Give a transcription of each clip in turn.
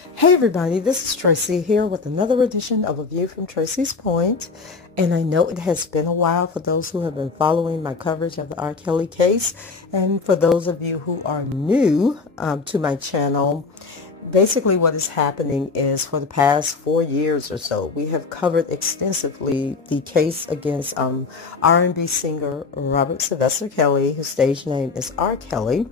Hey everybody, this is Tracy here with another edition of A View from Tracy's Point. And I know it has been a while for those who have been following my coverage of the R. Kelly case. And for those of you who are new to my channel, basically what is happening is for the past 4 years or so, we have covered extensively the case against R&B singer Robert Sylvester Kelly. His stage name is R. Kelly.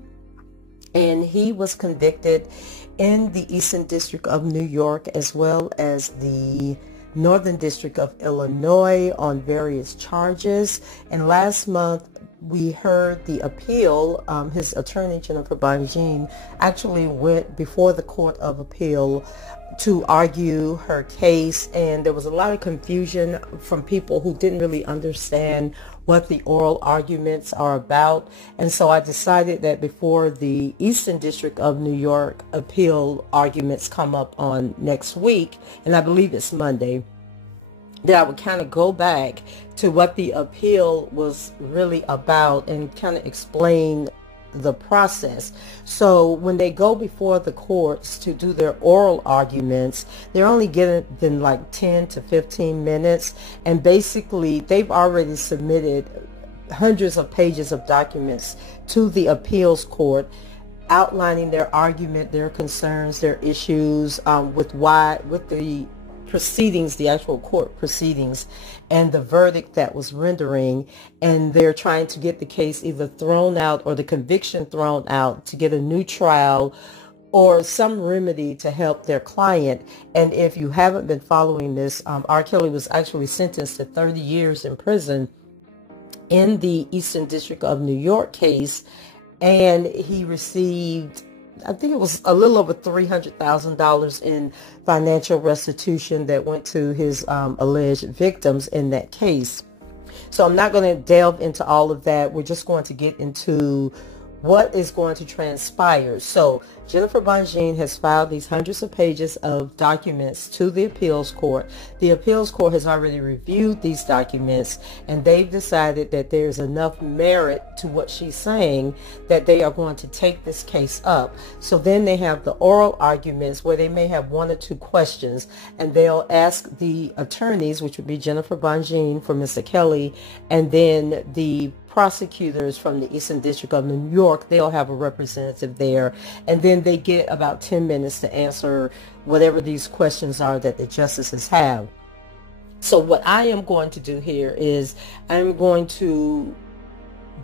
And he was convicted in the Eastern District of New York as well as the Northern District of Illinois on various charges. And last month we heard the appeal. His attorney, Jennifer Bonjean, actually went before the Court of Appeal to argue her case, and there was a lot of confusion from people who didn't really understand what the oral arguments are about. And so I decided that before the Eastern District of New York appeal arguments come up on next week, and I believe it's Monday, that I would kind of go back to what the appeal was really about and kind of explain the process. So when they go before the courts to do their oral arguments, they're only given like 10 to 15 minutes, and basically they've already submitted hundreds of pages of documents to the appeals court outlining their argument, their concerns, their issues with the proceedings, the actual court proceedings, and the verdict that was rendering. And they're trying to get the case either thrown out or the conviction thrown out to get a new trial or some remedy to help their client. And if you haven't been following this, R. Kelly was actually sentenced to 30 years in prison in the Eastern District of New York case, and he received, I think it was a little over $300,000 in financial restitution that went to his alleged victims in that case. So I'm not going to delve into all of that. We're just going to get into what is going to transpire. So Jennifer Bonjean has filed these hundreds of pages of documents to the appeals court. The appeals court has already reviewed these documents, and they've decided that there's enough merit to what she's saying that they are going to take this case up. So then they have the oral arguments where they may have one or two questions, and they'll ask the attorneys, which would be Jennifer Bonjean for Mr. Kelly, and then the prosecutors from the Eastern District of New York, they'll have a representative there, and then they get about 10 minutes to answer whatever these questions are that the justices have. So what I am going to do here is I'm going to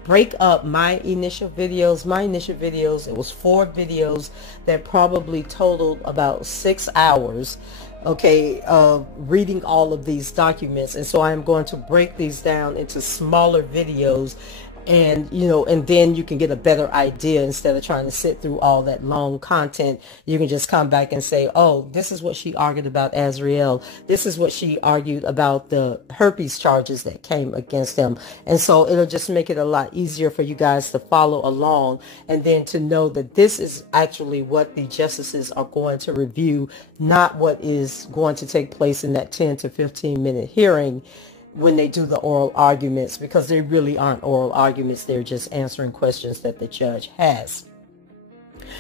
break up my initial videos. It was 4 videos that probably totaled about 6 hours, okay, of reading all of these documents. And so I'm going to break these down into smaller videos, and and then you can get a better idea. Instead of trying to sit through all that long content, you can just come back and say, oh, this is what she argued about Azriel, this is what she argued about the herpes charges that came against him. And so it'll just make it a lot easier for you guys to follow along, and then to know that this is actually what the justices are going to review, not what is going to take place in that 10 to 15 minute hearing when they do the oral arguments, because they really aren't oral arguments. They're just answering questions that the judge has.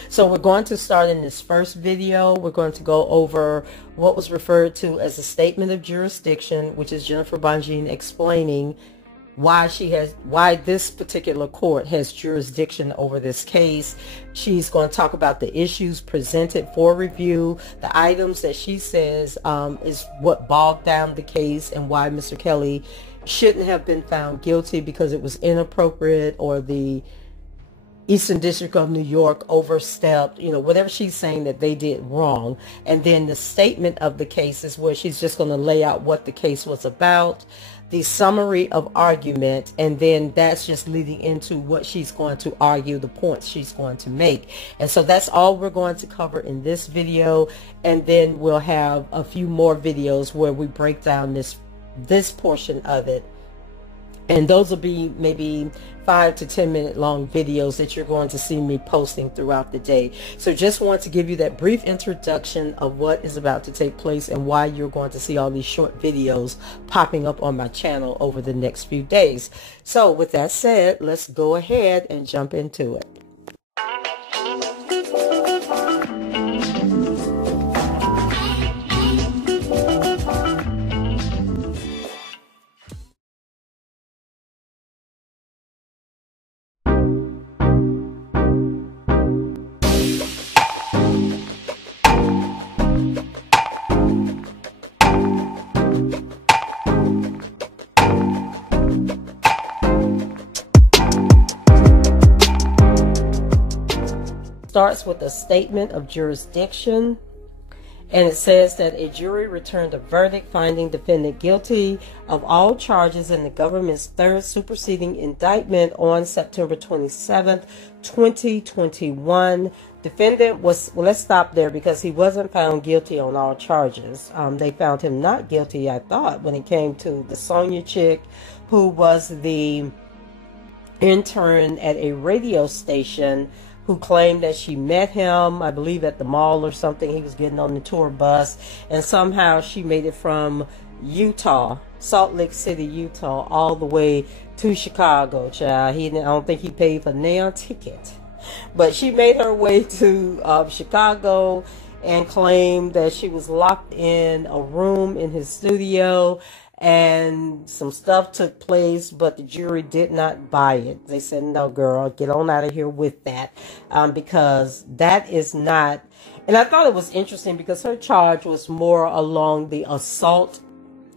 So we're going to start in this first video. We're going to go over what was referred to as a statement of jurisdiction, which is Jennifer Bonjean explaining why this particular court has jurisdiction over this case. She's going to talk about the issues presented for review, the items that she says is what bogged down the case, and why Mr. Kelly shouldn't have been found guilty because it was inappropriate, or the Eastern District of New York overstepped, whatever she's saying that they did wrong. And then the statement of the case is where she's just going to lay out what the case was about, the summary of argument, and then that's just leading into what she's going to argue, the points she's going to make. And so that's all we're going to cover in this video, and then we'll have a few more videos where we break down this portion of it. And those will be maybe 5 to 10 minute long videos that you're going to see me posting throughout the day. So just want to give you that brief introduction of what is about to take place and why you're going to see all these short videos popping up on my channel over the next few days. So with that said, let's go ahead and jump into it. starts with a statement of jurisdiction. And it says that a jury returned a verdict finding defendant guilty of all charges in the government's third superseding indictment on September 27th, 2021. Defendant was, well, let's stop there because he wasn't found guilty on all charges. They found him not guilty, I thought, when it came to the Sonia chick, who was the intern at a radio station, who claimed that she met him, I believe, at the mall or something. He was getting on the tour bus, and somehow she made it from Utah, Salt Lake City, Utah, all the way to Chicago, child. I don't think he paid for nail ticket. But she made her way to Chicago and claimed that she was locked in a room in his studio, and some stuff took place, but the jury did not buy it. They said, no, girl, get on out of here with that, because that is not. And I thought it was interesting because her charge was more along the assault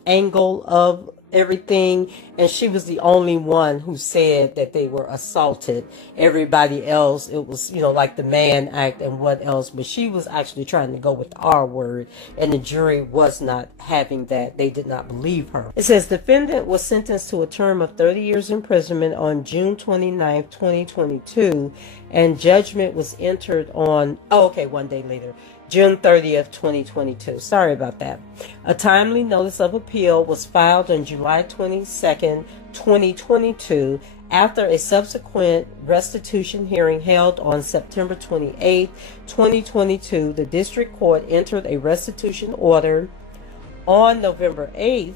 angle of everything, and she was the only one who said that they were assaulted. Everybody else, it was, like the Mann Act and what else, but she was actually trying to go with the R word, and the jury was not having that. They did not believe her. It says defendant was sentenced to a term of 30 years imprisonment on June 29th, 2022, and judgment was entered on, one day later, June 30th, 2022. Sorry about that. A timely notice of appeal was filed on July 22nd, 2022, after a subsequent restitution hearing held on September 28th, 2022. The district court entered a restitution order on November 8th,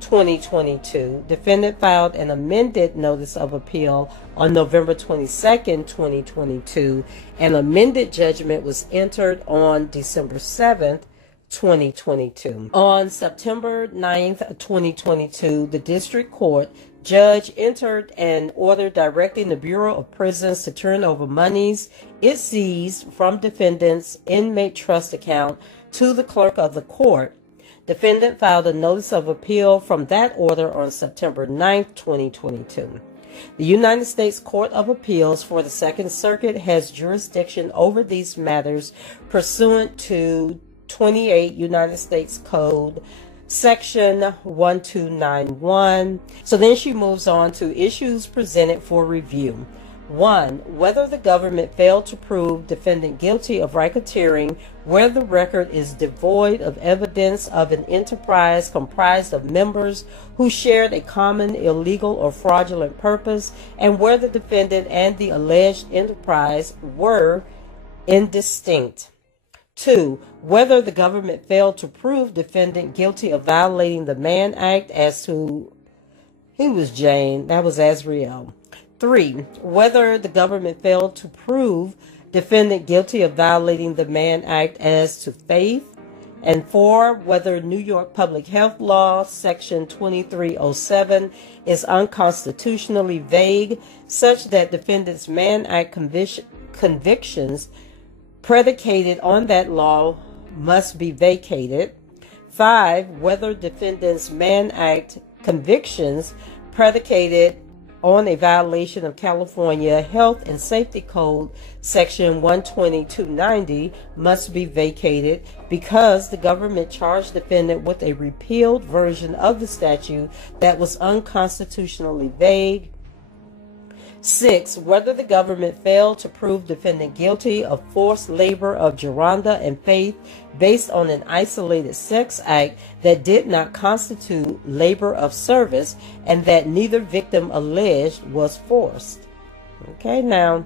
2022. Defendant filed an amended notice of appeal on November 22nd, 2022. An amended judgment was entered on December 7th, 2022. On September 9th, 2022, the district court judge entered an order directing the Bureau of Prisons to turn over monies it seized from defendants' inmate trust account to the clerk of the court. Defendant filed a notice of appeal from that order on September 9th, 2022. The United States Court of Appeals for the Second Circuit has jurisdiction over these matters pursuant to 28 United States Code Section 1291. So then she moves on to issues presented for review. 1. Whether the government failed to prove defendant guilty of racketeering where the record is devoid of evidence of an enterprise comprised of members who shared a common illegal or fraudulent purpose, and where the defendant and the alleged enterprise were indistinct. 2. Whether the government failed to prove defendant guilty of violating the Mann Act as to, he was Jane, that was Azriel. 3. Whether the government failed to prove defendant guilty of violating the Mann Act as to Faith. And 4. Whether New York Public Health Law Section 2307 is unconstitutionally vague, such that defendant's Mann Act convictions predicated on that law must be vacated. 5. Whether defendant's Mann Act convictions predicated on a violation of California Health and Safety Code Section 12290 must be vacated because the government charged defendant with a repealed version of the statute that was unconstitutionally vague. 6. Whether the government failed to prove defendant guilty of forced labor of Geronda and Faith based on an isolated sex act that did not constitute labor of service and that neither victim alleged was forced. Okay, now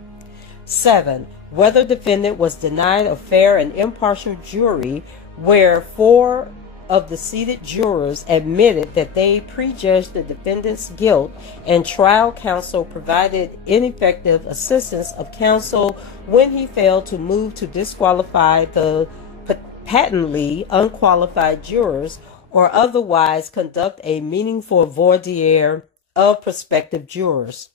7. Whether defendant was denied a fair and impartial jury where 4 of the seated jurors admitted that they prejudged the defendant's guilt and trial counsel provided ineffective assistance of counsel when he failed to move to disqualify the patently unqualified jurors or otherwise conduct a meaningful voir dire of prospective jurors.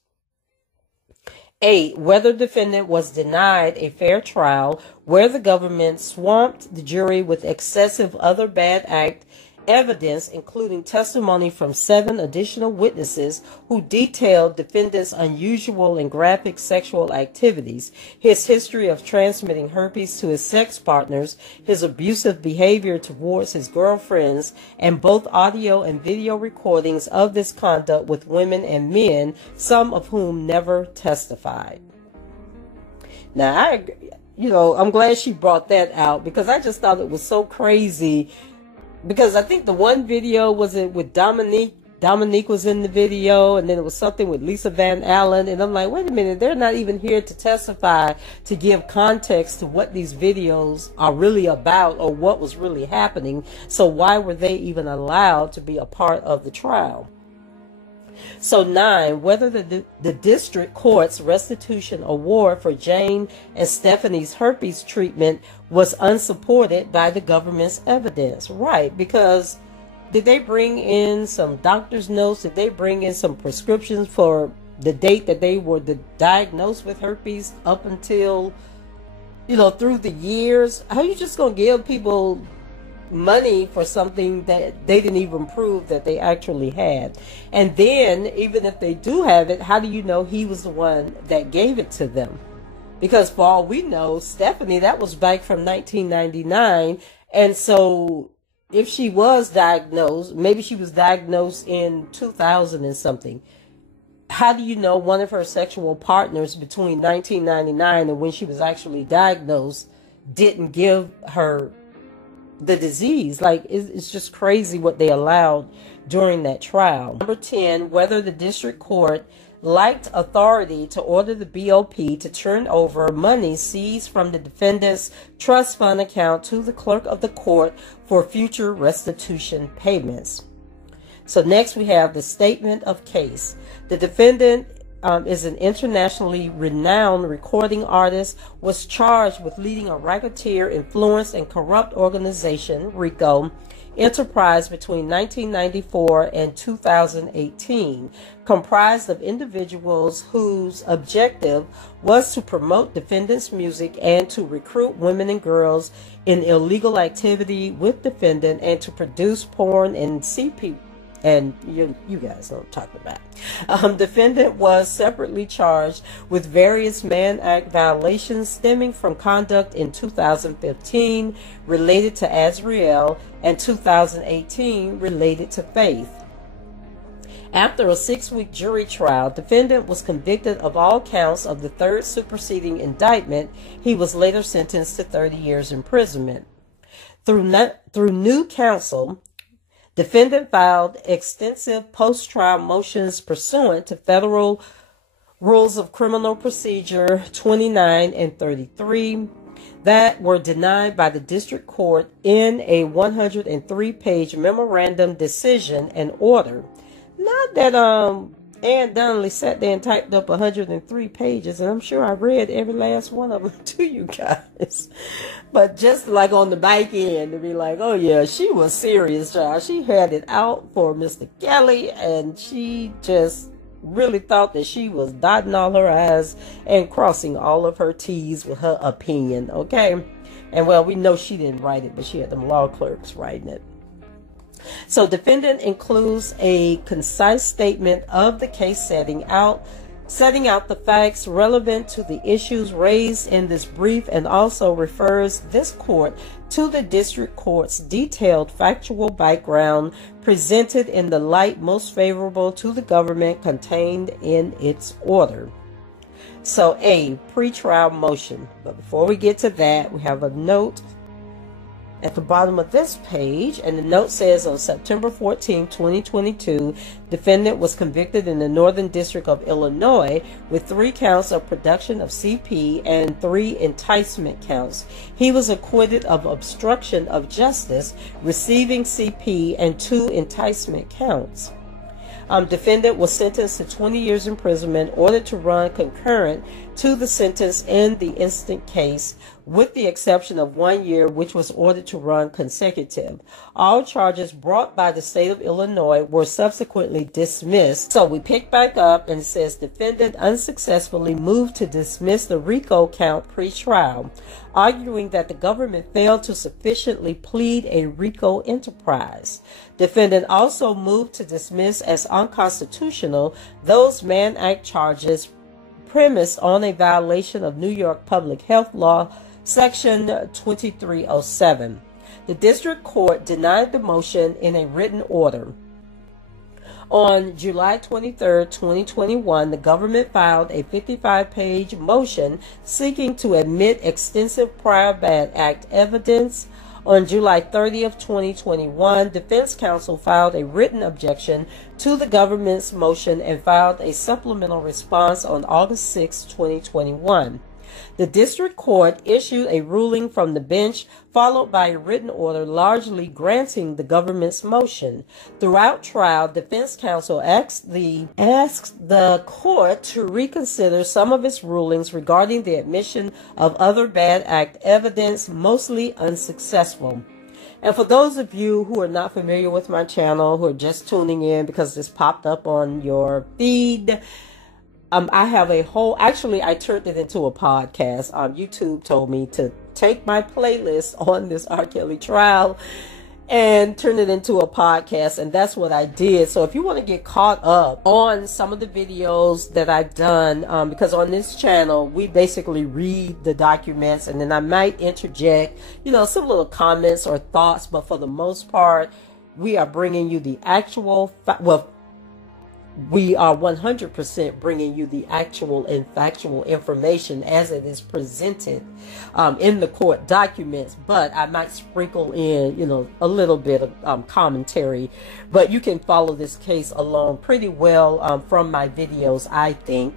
8. Whether defendant was denied a fair trial where the government swamped the jury with excessive other bad act evidence, including testimony from 7 additional witnesses who detailed defendant's unusual and graphic sexual activities, his history of transmitting herpes to his sex partners, his abusive behavior towards his girlfriends, and both audio and video recordings of this conduct with women and men, some of whom never testified. Now, I'm glad she brought that out, because I just thought it was so crazy. Because I think the one video was it with Dominique. Dominique was in the video, and then it was something with Lisa Van Allen. And I'm like, wait a minute, they're not even here to testify to give context to what these videos are really about or what was really happening. So why were they even allowed to be a part of the trial? So 9, whether the district court's restitution award for Jane and Stephanie's herpes treatment was unsupported by the government's evidence. Right, because did they bring in some doctor's notes? Did they bring in some prescriptions for the date that they were diagnosed with herpes up until, through the years? How are you just going to give people money for something that they didn't even prove that they actually had? And then, even if they do have it, how do you know he was the one that gave it to them? Because for all we know, Stephanie, that was back from 1999. And so if she was diagnosed, maybe she was diagnosed in 2000 and something. How do you know one of her sexual partners between 1999 and when she was actually diagnosed didn't give her the disease? Like, it's just crazy what they allowed during that trial. Number 10, whether the district court lacked authority to order the BOP to turn over money seized from the defendant's trust fund account to the clerk of the court for future restitution payments. So next we have the statement of case. The defendant is an internationally renowned recording artist, was charged with leading a racketeer, influence, and corrupt organization, RICO, enterprise between 1994 and 2018, comprised of individuals whose objective was to promote defendant's music and to recruit women and girls in illegal activity with defendant and to produce porn and CP. And you guys know what I'm talking about. Defendant was separately charged with various Mann Act violations stemming from conduct in 2015 related to Azriel and 2018 related to Faith. After a 6-week jury trial, defendant was convicted of all counts of the 3rd superseding indictment. He was later sentenced to 30 years imprisonment. Through new counsel, defendant filed extensive post-trial motions pursuant to Federal Rules of Criminal Procedure 29 and 33 that were denied by the district court in a 103-page memorandum decision and order. Not that Ann Donnelly sat there and typed up 103 pages, and I'm sure I read every last one of them to you guys. But just like on the back end, to be like, oh yeah, she was serious, y'all. She had it out for Mr. Kelly, and she just really thought that she was dotting all her I's and crossing all of her T's with her opinion, okay? And well, we know she didn't write it, but she had them law clerks writing it. So defendant includes a concise statement of the case setting out the facts relevant to the issues raised in this brief, and also refers this court to the district court's detailed factual background presented in the light most favorable to the government contained in its order. So A, pretrial motion. But before we get to that, we have a note at the bottom of this page, and the note says on September 14, 2022, defendant was convicted in the Northern District of Illinois with 3 counts of production of CP and 3 enticement counts. He was acquitted of obstruction of justice, receiving CP, and 2 enticement counts. Defendant was sentenced to 20 years imprisonment, ordered to run concurrent to the sentence in the instant case, with the exception of 1 year, which was ordered to run consecutive. All charges brought by the state of Illinois were subsequently dismissed. So we pick back up and it says defendant unsuccessfully moved to dismiss the RICO count pre-trial, arguing that the government failed to sufficiently plead a RICO enterprise. Defendant also moved to dismiss as unconstitutional those Mann Act charges premised on a violation of New York Public Health Law, Section 2307. The district court denied the motion in a written order. On July 23, 2021, the government filed a 55-page motion seeking to admit extensive prior bad act evidence. On July 30th, 2021, defense counsel filed a written objection to the government's motion and filed a supplemental response on August 6, 2021. The district court issued a ruling from the bench, followed by a written order largely granting the government's motion. Throughout trial, defense counsel asked the court to reconsider some of its rulings regarding the admission of other bad act evidence, mostly unsuccessful. And for those of you who are not familiar with my channel, who are just tuning in because this popped up on your feed, I have a whole, actually I turned it into a podcast. YouTube told me to take my playlist on this R. Kelly trial and turn it into a podcast, and that's what I did. So if you want to get caught up on some of the videos that I've done, because on this channel we basically read the documents and then I might interject, some little comments or thoughts, but for the most part we are bringing you the actual we are 100% bringing you the actual and factual information as it is presented in the court documents, but I might sprinkle in, a little bit of commentary. But you can follow this case along pretty well from my videos, I think.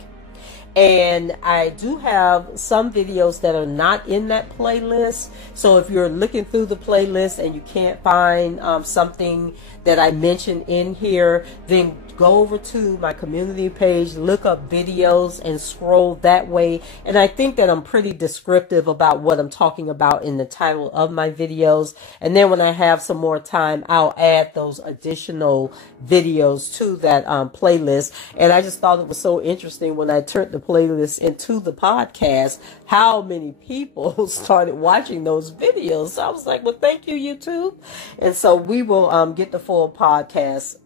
And I do have some videos that are not in that playlist. So if you're looking through the playlist and you can't find something that I mentioned in here, then go over to my community page, look up videos and scroll that way. And I think that I'm pretty descriptive about what I'm talking about in the title of my videos. And then when I have some more time, I'll add those additional videos to that playlist. And I just thought it was so interesting when I turned the playlist into the podcast, how many people started watching those videos. So I was like, well, thank you, YouTube. And so we will get the full podcast,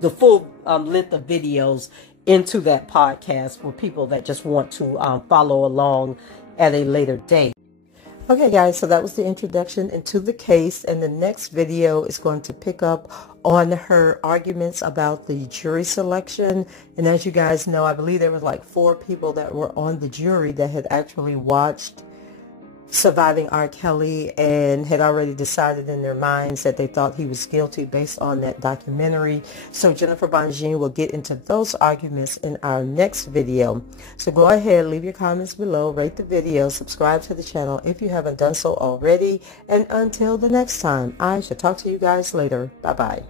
the full length of videos into that podcast for people that just want to follow along at a later date. Okay, guys, so that was the introduction into the case, and the next video is going to pick up on her arguments about the jury selection. And as you guys know, I believe there was like 4 people that were on the jury that had actually watched Surviving R. Kelly and had already decided in their minds that they thought he was guilty based on that documentary. So Jennifer Bonjean will get into those arguments in our next video. So go ahead, leave your comments below, rate the video, subscribe to the channel if you haven't done so already. And until the next time, I shall talk to you guys later. Bye-bye.